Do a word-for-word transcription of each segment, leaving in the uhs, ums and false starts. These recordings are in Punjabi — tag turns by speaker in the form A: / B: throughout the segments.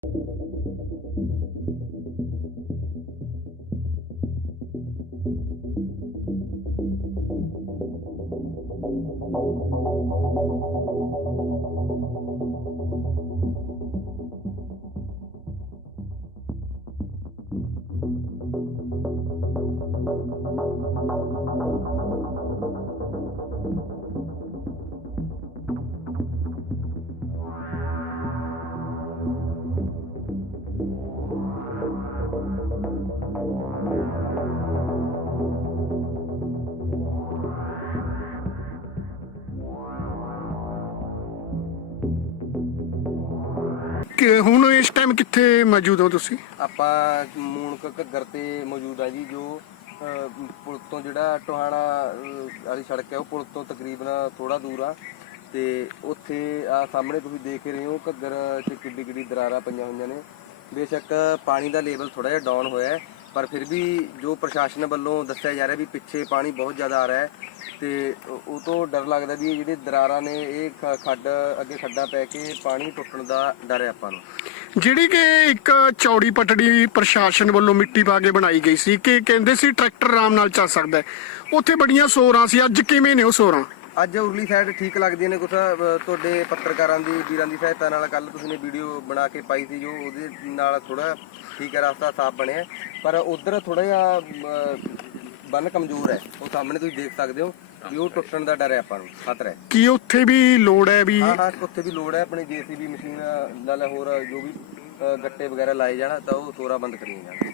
A: कि हुण इस टाइम कित्थे मौजूद हो तुसी?
B: ਆਪਾਂ ਮੂਣਕ ਘੱਗਰ ਤੇ ਮੌਜੂਦ ਆ ਜੀ। ਜੋ ਅਹ, ਪੁਲ ਤੋਂ ਜਿਹੜਾ ਟੋਹਾਣਾ ਅਹ, ਵਾਲੀ ਸੜਕ ਹੈ ਉਹ ਪੁਲ ਤੋਂ ਤਕਰੀਬਨ ਥੋੜਾ ਦੂਰ ਆ ਤੇ ਉੱਥੇ ਆ ਸਾਹਮਣੇ ਤੁਸੀਂ ਦੇਖ ਰਹੇ ਹੋ ਘੱਗਰ 'ਚ ਕਿੱਡੀ ਕਿੱਡੀ ਦਰਾਰਾਂ ਪਈਆਂ ਹੋਈਆਂ ਨੇ। ਬੇਸ਼ੱਕ ਪਾਣੀ ਦਾ ਲੈਵਲ ਥੋੜਾ ਜਿਹਾ ਡਾਊਨ ਹੋਇਆ ਹੈ, ਪਰ ਫਿਰ ਵੀ ਜੋ ਪ੍ਰਸ਼ਾਸਨ ਵੱਲੋਂ ਦੱਸਿਆ ਜਾ ਰਿਹਾ ਵੀ ਪਿੱਛੇ ਪਾਣੀ ਬਹੁਤ ਜ਼ਿਆਦਾ ਆ ਰਿਹਾ ਹੈ ਤੇ ਉਹ ਤੋਂ ਡਰ ਲੱਗਦਾ ਵੀ ਇਹ ਜਿਹੜੇ ਦਰਾਰਾਂ ਨੇ ਇਹ ਖ- ਖੱਡ ਅੱਗੇ ਖੱਡਾਂ ਪੈ ਕੇ ਪਾਣੀ ਟੁੱਟਣ ਦਾ ਡਰ ਹੈ ਆਪਾਂ ਨੂੰ।
A: ਜਿਹੜੀ ਕਿ ਇੱਕ ਚੌੜੀ ਪਟੜੀ ਪ੍ਰਸ਼ਾਸਨ ਵੱਲੋਂ ਮਿੱਟੀ ਪਾ ਕੇ ਬਣਾਈ ਗਈ ਸੀ ਕਿ ਕਹਿੰਦੇ ਸੀ ਟਰੈਕਟਰ ਆਰਾਮ ਨਾਲ ਚੱਲ ਸਕਦਾ ਹੈ, ਉੱਥੇ ਬੜੀਆਂ ਸੋਰਾਂ ਸੀ। ਅੱਜ ਕਿਵੇਂ ਨੇ ਉਹ ਸੋਰਾਂ?
B: ਅੱਜ ਉਰਲੀ ਸਾਈਡ ਠੀਕ ਲੱਗਦੀਆਂ ਨੇ ਕੁਛ ਅਹ, ਤੁਹਾਡੇ ਪੱਤਰਕਾਰਾਂ ਦੀ ਵੀਰਾਂ ਦੀ ਸਹਾਇਤਾ ਨਾਲ ਕੱਲ ਤੁਸੀਂ ਨੇ ਵੀਡੀਓ ਬਣਾ ਕੇ ਪਾਈ ਸੀ, ਜੋ ਉਹਦੇ ਨਾਲ ਥੋੜਾ ਠੀਕ ਹੈ, ਰਸਤਾ ਸਾਫ਼ ਬਣਿਆ। ਪਰ ਉਧਰ ਥੋੜਾ ਜਿਹਾ ਅਹ, ਬੰਨ ਕਮਜ਼ੋਰ ਹੈ, ਉਹ ਸਾਹਮਣੇ ਤੁਸੀਂ ਦੇਖ ਸਕਦੇ ਹੋ ਵੀ ਉਹ ਟੁੱਟਣ ਦਾ ਡਰ ਹੈ, ਆਪਾਂ ਨੂੰ ਖਤਰਾ ਹੈ।
A: ਕੀ ਉੱਥੇ ਵੀ ਲੋੜ ਹੈ ਵੀ?
B: ਹਾਂ ਹਾਂ, ਉੱਥੇ ਵੀ ਲੋੜ ਹੈ। ਆਪਣੀ ਜੇਸੀਬੀ ਮਸ਼ੀਨ ਨਾਲ ਹੋਰ ਜੋ ਵੀ ਅਹ, ਗੱਟੇ ਵਗੈਰਾ ਲਾਏ ਜਾਣ ਤਾਂ ਉਹ ਸੋਰਾ ਬੰਦ ਕਰੀਆਂ ਜਾਣ।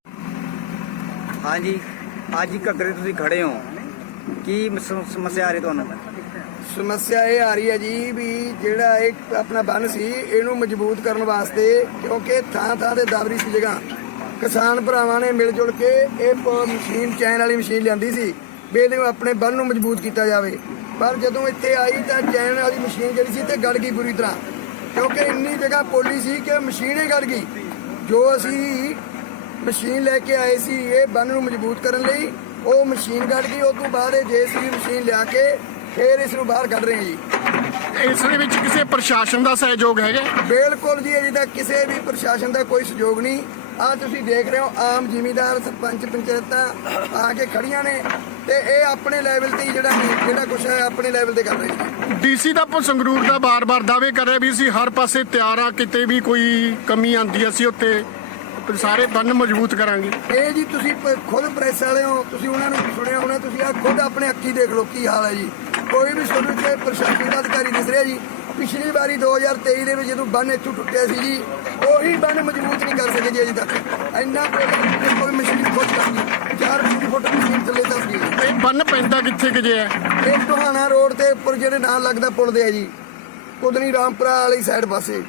C: हाँ जी, ਅੱਜ ਘੱਗਰੇ ਤੁਸੀਂ ਖੜੇ ਹੋ, ਕੀ ਮਸ- ਸਮੱਸਿਆ ਆ ਰਹੀ ਤੁਹਾਨੂੰ?
D: ਸਮੱਸਿਆ ਇਹ ਆ ਰਹੀ ਹੈ ਜੀ ਵੀ ਜਿਹੜਾ ਇਹ ਆਪਣਾ ਬੰਨ ਸੀ ਇਹਨੂੰ ਮਜ਼ਬੂਤ ਕਰਨ ਵਾਸਤੇ, ਕਿਉਂਕਿ ਥਾਂ ਥਾਂ ਤੇ ਦਬਰੀ ਸੀ ਜਗ੍ਹਾ, ਕਿਸਾਨ ਭਰਾਵਾਂ ਨੇ ਮਿਲ ਜੁਲ ਕੇ ਇਹ ਪ- ਮਸ਼ੀਨ ਚੈਨ ਵਾਲੀ ਮਸ਼ੀਨ ਲਿਆਂਦੀ ਸੀ ਵੀ ਇਹਨੂੰ ਆਪਣੇ ਬੰਨ ਨੂੰ ਮਜ਼ਬੂਤ ਕੀਤਾ ਜਾਵੇ। ਪਰ ਜਦੋਂ ਇੱਥੇ ਆਈ ਤਾਂ ਚੈਨ ਵਾਲੀ ਮਸ਼ੀਨ ਜਿਹੜੀ ਸੀ ਤੇ ਗੜ ਗਈ ਬੁਰੀ ਤਰ੍ਹਾਂ, ਕਿਉਂਕਿ ਇੰਨੀ ਜਗ੍ਹਾ ਪੋਲੀ ਸੀ ਕਿ ਮਸ਼ੀਨ ਹੀ ਗੜ ਗਈ। ਜੋ ਅਸੀਂ ਮਸ਼ੀਨ ਲੈ ਕੇ ਆਏ ਸੀ ਇਹ ਬੰਨ ਨੂੰ ਮਜ਼ਬੂਤ ਕਰਨ ਲਈ, ਉਹ ਮਸ਼ੀਨ ਗੜ ਗਈ। ਉਸ ਤੋਂ ਬਾਅਦ ਇਹ ਜੇਸੀਬੀ ਮਸ਼ੀਨ ਲਿਆ ਕੇ ਫਿਰ ਇਸ ਨੂੰ ਬਾਹਰ ਕੱਢ ਰਹੇ ਹਾਂ ਜੀ।
A: ਇਸ ਦੇ ਵਿੱਚ ਕਿਸੇ ਪ੍ਰਸ਼ਾਸਨ ਦਾ ਸਹਿਯੋਗ ਹੈਗਾ?
D: ਬਿਲਕੁਲ ਜੀ, ਅਜੇ ਤੱਕ ਕਿਸੇ ਵੀ ਪ੍ਰਸ਼ਾਸਨ ਦਾ ਕੋਈ ਸਹਿਯੋਗ ਨਹੀਂ। ਆ ਤੁਸੀਂ ਦੇਖ ਰਹੇ ਹੋ ਆਮ ਜ਼ਿਮੀਂਦਾਰ ਸਰਪੰਚ ਪੰਚਾਇਤਾਂ ਆ ਕੇ ਖੜੀਆਂ ਨੇ ਤੇ ਇਹ ਆਪਣੇ ਲੈਵਲ ਤੇ ਹੀ ਜਿਹੜਾ ਜਿਹੜਾ ਕੁਛ ਹੈ ਆਪਣੇ ਲੈਵਲ ਤੇ ਕਰ ਰਹੇ ਨੇ।
A: ਡੀਸੀ ਦਾ ਸੰਗਰੂਰ ਦਾ ਬਾਰ-ਬਾਰ ਦਾਅਵੇ ਕਰ ਰਿਹਾ ਵੀ ਅਸੀਂ ਹਰ ਪਾਸੇ ਤਿਆਰ ਆ, ਕਿਤੇ ਵੀ ਕੋਈ ਕਮੀ ਆਂਦੀ ਅਸੀਂ ਉੱਥੇ ਸਾਰੇ ਬੰਨ ਮਜ਼ਬੂਤ ਕਰਾਂਗੇ।
D: ਇਹ ਜੀ ਤੁਸੀਂ ਪ- ਖੁਦ ਪ੍ਰੈਸ ਵਾਲੇ ਹੋ, ਤੁਸੀਂ ਉਹਨਾਂ ਨੂੰ ਸੁਣਿਆ ਹੋਣਾ, ਤੁਸੀਂ ਆ ਖੁਦ ਆਪਣੇ ਅੱਖੀ ਦੇਖ ਲਓ ਕੀ ਹਾਲ ਹੈ ਜੀ। ਕੋਈ ਵੀ ਤੁਹਾਨੂੰ ਇੱਥੇ ਪ੍ਰਸ਼ਾਸਨ ਦਾ ਅਧਿਕਾਰੀ ਦਿਸ ਰਿਹਾ ਜੀ। ਪਿਛਲੀ ਵਾਰੀ ਦੋ ਹਜ਼ਾਰ ਤੇਈ ਦੇ ਵਿੱਚ ਜਦੋਂ ਬੰਨ ਇੱਥੋਂ ਟੁੱਟਿਆ ਸੀ ਜੀ, ਉਹੀ ਬੰਨ ਮਜ਼ਬੂਤ ਨਹੀਂ ਕਰ ਸਕੇ ਜੀ ਅਜੇ ਤੱਕ। ਇੰਨਾ ਕੋਈ ਕੋਈ ਮਸ਼ੀਨ ਖੁਦ ਕਰਦੀ ਚਾਰ ਫੁੱਟ ਮਸ਼ੀਨ ਥੱਲੇ ਦੱਸ ਗਈ।
A: ਇਹ ਬੰਨ ਪੈਂਦਾ ਕਿੱਥੇ ਕਿ ਜੇ ਹੈ?
D: ਇਹ ਟੋਹਾਣਾ ਰੋਡ ਤੇ ਉੱਪਰ ਜਿਹੜੇ ਨਾਲ ਲੱਗਦਾ ਪੁਲ ਦੇ ਆ ਜੀ, ਕੁਦਨੀ ਰਾਮਪੁਰਾ ਵਾਲੀ ਸਾਈਡ ਪਾਸੇ।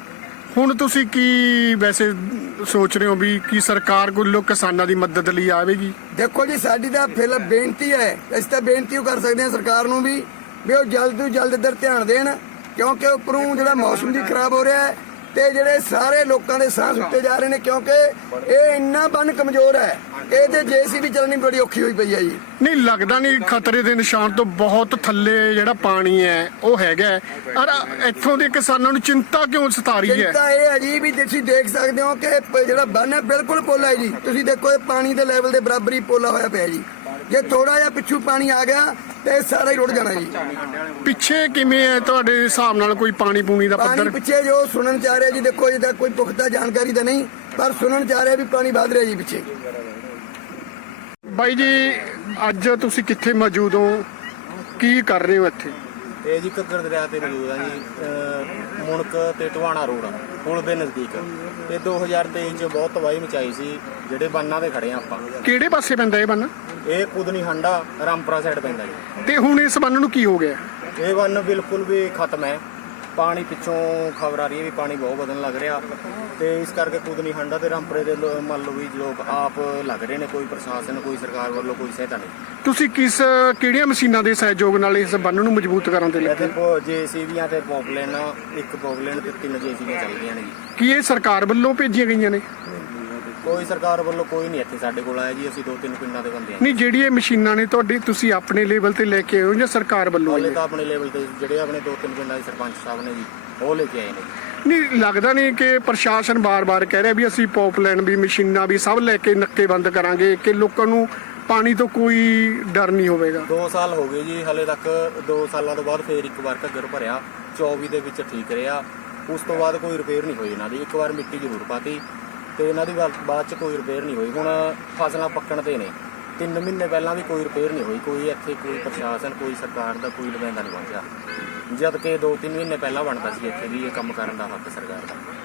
A: ਹੁਣ ਤੁਸੀਂ ਕੀ ਵੈਸੇ ਸੋਚ ਰਹੇ ਹੋ ਵੀ ਕੀ ਸਰਕਾਰ ਵੱਲੋਂ ਕਿਸਾਨਾਂ ਦੀ ਮਦਦ ਲਈ ਆਵੇਗੀ?
D: ਦੇਖੋ ਜੀ, ਸਾਡੀ ਤਾਂ ਫਿਰ ਬੇਨਤੀ ਹੈ, ਅਸੀਂ ਤਾਂ ਬੇਨਤੀ ਉਹ ਕਰ ਸਕਦੇ ਹਾਂ ਸਰਕਾਰ ਨੂੰ ਵੀ ਵੀ ਉਹ ਜਲਦ ਤੋਂ ਜਲਦ ਇੱਧਰ ਧਿਆਨ ਦੇਣ, ਕਿਉਂਕਿ ਉੱਪਰੋਂ ਜਿਹੜਾ ਮੌਸਮ ਵੀ ਖਰਾਬ ਹੋ ਰਿਹਾ ਹੈ ਤੇ ਜਿਹੜੇ ਸਾਰੇ ਲੋਕਾਂ ਦੇ ਸਾਹ ਸੁੱਟੇ ਜਾ ਰਹੇ ਨੇ, ਕਿਉਂਕਿ ਇਹ ਇੰਨਾ ਬੰਨ ਕਮਜ਼ੋਰ ਹੈ ਇਹ ਤੇ ਜੇਸੀਬੀ ਚੱਲਣੀ ਬੜੀ ਔਖੀ ਹੋਈ ਪਈ ਹੈ ਜੀ।
A: ਨਹੀਂ ਲੱਗਦਾ ਨਹੀਂ ਖਤਰੇ ਦੇ ਨਿਸ਼ਾਨ ਤੋਂ ਬਹੁਤ ਥੱਲੇ ਜਿਹੜਾ ਪਾਣੀ ਹੈ ਉਹ ਹੈਗਾ ਹੈ, ਔਰ ਇੱਥੋਂ ਦੇ ਕਿਸਾਨਾਂ ਨੂੰ ਚਿੰਤਾ ਕਿਉਂ ਸਤਾ ਰਹੀ ਹੈ?
D: ਚਿੰਤਾ ਇਹ ਹੈ ਜੀ ਵੀ ਤੁਸੀਂ ਦੇਖ ਸਕਦੇ ਹੋ ਕਿ ਪ- ਜਿਹੜਾ ਬੰਨ ਹੈ ਬਿਲਕੁਲ ਪੋਲਾ ਹੈ ਜੀ। ਤੁਸੀਂ ਦੇਖੋ ਇਹ ਪਾਣੀ ਦੇ ਲੈਵਲ ਦੇ ਬਰਾਬਰ ਹੀ ਪੋਲਾ ਹੋਇਆ ਪਿਆ ਜੀ। ਜੇ ਥੋੜਾ ਜਿਹਾ ਪਿੱਛੂ ਪਾਣੀ ਆ ਗਿਆ ਤੇ ਇਹ ਸਾਰਾ ਹੀ ਰੁੜ ਜਾਣਾ ਜੀ।
A: ਪਿੱਛੇ ਕਿਵੇਂ ਹੈ ਤੁਹਾਡੇ ਹਿਸਾਬ ਨਾਲ ਕੋਈ ਪਾਣੀ ਪੂਣੀ ਦਾ
D: ਪਾਣੀ
A: ਪੱਧਰ?
D: ਪਿੱਛੇ ਜੋ ਸੁਣਨ ਚ ਆ ਰਿਹਾ ਜੀ, ਦੇਖੋ ਅਜੇ ਤੱਕ ਕੋਈ ਪੁਖਤਾ ਜਾਣਕਾਰੀ ਤਾਂ ਨਹੀਂ, ਪਰ ਸੁਣਨ ਚ ਆ ਰਿਹਾ ਵੀ ਪਾਣੀ ਵੱਧ ਰਿਹਾ ਜੀ ਪਿੱਛੇ।
A: ਬਾਈ ਜੀ, ਅੱਜ ਤੁਸੀਂ ਕਿੱਥੇ ਮੌਜੂਦ ਹੋ, ਕੀ ਕਰ ਰਹੇ ਹੋ ਇੱਥੇ?
E: ਇਹ ਜੀ ਘੱਗਰ ਦਰਿਆ ਤੇ ਮੌਜੂਦ ਆ ਜੀ, ਅਹ ਮੁਣਕ ਤੇ ਟਵਾਣਾ ਰੋਡ ਪੁਲ ਦੇ ਨਜ਼ਦੀਕ। ਇਹ ਦੋ ਹਜ਼ਾਰ ਤੇਈ ਚ ਬਹੁਤ ਤਬਾਹੀ ਮਚਾਈ ਸੀ। ਜਿਹੜੇ ਬੰਨਾਂ ਤੇ ਖੜੇ ਆ ਆਪਾਂ,
A: ਕਿਹੜੇ ਪਾਸੇ ਪੈਂਦਾ ਇਹ ਬੰਨ?
E: ਇਹ ਕੁਦਨੀ ਹੰਡਾ ਰਾਮਪੁਰਾ ਸਾਈਡ ਪੈਂਦਾ ਜੀ।
A: ਤੇ ਹੁਣ ਇਸ ਬੰਨ ਨੂੰ ਕੀ ਹੋ ਗਿਆ?
E: ਇਹ ਬੰਨ ਬਿਲਕੁਲ ਵੀ ਖਤਮ ਹੈ। ਪਾਣੀ ਪਿੱਛੋਂ ਖਬਰ ਆ ਰਹੀ ਹੈ ਵੀ ਪਾਣੀ ਬਹੁਤ ਵਧਣ ਲੱਗ ਰਿਹਾ ਤੇ ਇਸ ਕਰਕੇ ਕੁਦਨੀ ਹੰਡਾ ਤੇ ਰਾਮਪੁਰੇ ਦੇ ਲੋ- ਮੰਨ ਲਓ ਵੀ ਲੋਕ ਆਪ ਲੱਗ ਰਹੇ ਨੇ। ਕੋਈ ਪ੍ਰਸ਼ਾਸਨ, ਕੋਈ ਸਰਕਾਰ ਵੱਲੋਂ ਕੋਈ ਸਹਾਇਤਾ ਨਹੀਂ।
A: ਤੁਸੀਂ ਕਿਸ ਕਿਹੜੀਆਂ ਮਸ਼ੀਨਾਂ ਦੇ ਸਹਿਯੋਗ ਨਾਲ ਇਸ ਬੰਨ ਨੂੰ ਮਜ਼ਬੂਤ ਕਰਨ ਦੇ
E: ਇੱਥੇ
A: ਲੱਗੇ?
E: ਜੇਸੀਬੀਆਂ ਤੇ ਪੌਪਲੇਨ, ਇੱਕ ਪੌਪਲੇਨ ਤੇ ਤਿੰਨ ਜੇਸੀਬੀਆਂ ਚੱਲ ਰਹੀਆਂ ਨੇ ਜੀ।
A: ਕੀ ਇਹ ਸਰਕਾਰ ਵੱਲੋਂ ਭੇਜੀਆਂ ਗਈਆਂ ਨੇ?
E: ਕੋਈ ਸਰਕਾਰ ਵੱਲੋਂ ਕੋਈ ਨਹੀਂ ਇੱਥੇ ਸਾਡੇ ਕੋਲ ਆਇਆ ਜੀ। ਅਸੀਂ ਦੋ ਤਿੰਨ ਪਿੰਡਾਂ ਦੇ ਬੰਦੇ ਹਾਂ।
A: ਨਹੀਂ, ਜਿਹੜੀ ਇਹ ਮਸ਼ੀਨਾਂ ਨੇ ਤੁਹਾਡੀ, ਤੁਸੀਂ ਆਪਣੇ ਲੈਵਲ ਤੇ ਲੈ ਕੇ ਆਏ ਹੋ ਜਾਂ ਸਰਕਾਰ ਵੱਲੋਂ
E: ਹਾਲੇ
A: ਆਈ
E: ਤਾਂ
A: ਹੈ?
E: ਆਪਣੇ ਲੈਵਲ ਤੇ ਜਿਹੜੇ ਆਪਣੇ ਦੋ ਤਿੰਨ ਪਿੰਡਾਂ ਦੇ ਸਰਪੰਚ ਸਾਹਿਬ ਨੇ ਜੀ, ਉਹ ਲੈ ਕੇ ਆਏ ਨੇ।
A: ਨਹੀਂ ਲੱਗਦਾ ਨਹੀਂ ਕਿ ਪ੍ਰਸ਼ਾਸਨ ਬਾਰ-ਬਾਰ ਕਹਿ ਰਿਹਾ ਵੀ ਅਸੀਂ ਪੌਪਲਾਈਨ ਵੀ ਮਸ਼ੀਨਾਂ ਵੀ ਸਭ ਲੈ ਕੇ ਨੱਕੇ ਬੰਦ ਕਰਾਂਗੇ ਕਿ ਲੋਕਾਂ ਨੂੰ ਪਾਣੀ ਤੋਂ ਕੋਈ ਡਰ ਨਹੀਂ ਹੋਵੇਗਾ।
E: ਦੋ ਸਾਲ ਹੋ ਗਏ ਜੀ, ਹਲੇ ਤੱਕ ਦੋ ਸਾਲਾਂ ਤੋਂ ਬਾਅਦ ਫੇਰ ਇੱਕ ਵਾਰ ਘੱਗਰ ਭਰਿਆ, ਚੌਵੀ ਦੇ ਵਿੱਚ ਠੀਕ ਰਿਹਾ। ਉਸ ਤੋਂ ਬਾਅਦ ਕੋਈ ਰਿਪੇਅਰ ਨਹੀਂ ਹੋਈ ਇਹਨਾਂ ਦੀ। ਇੱਕ ਵਾਰ ਮਿੱਟੀ ਜ਼ਰੂਰ ਪਾਤੀ ਤੇ ਇਹਨਾਂ ਦੀ ਬਾ- ਬਾਅਦ ਚ ਕੋਈ ਰਿਪੇਅਰ ਨਹੀਂ ਹੋਈ। ਹੁਣ ਫਸਲਾਂ ਪੱਕਣ ਤੇ ਨੇ, ਤਿੰਨ ਮਹੀਨੇ ਪਹਿਲਾਂ ਵੀ ਕੋਈ ਰਿਪੇਅਰ ਨਹੀਂ ਹੋਈ। ਕੋਈ ਇੱਥੇ ਕੋਈ ਪ੍ਰਸ਼ਾਸਨ, ਕੋਈ ਸਰਕਾਰ ਦਾ ਕੋਈ ਨੁਮਾਇੰਦਾ ਨਹੀਂ ਪਹੁੰਚਿਆ, ਜਦ ਕਿ ਦੋ ਤਿੰਨ ਮਹੀਨੇ ਪਹਿਲਾਂ ਬਣਦਾ ਸੀ ਇੱਥੇ ਵੀ ਇਹ ਕੰਮ ਕਰਨ ਦਾ ਹੱਕ ਸਰਕਾਰ ਦਾ।